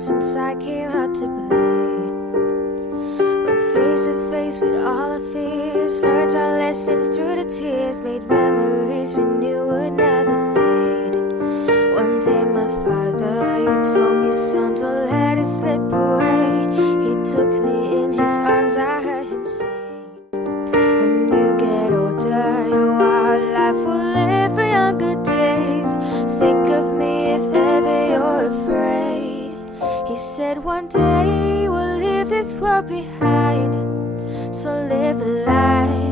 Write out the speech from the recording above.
since I came out to play. Went face to face with all our fears, learned our lessons through the tears, made memories we knew would never fade. One day my father, he told me, son, don't let it slip away. He took me in his arms, I heard him say, when you get older, your wild life will live for younger days. Think of me if ever you're afraid. He said one day we'll leave this world behind, so live a life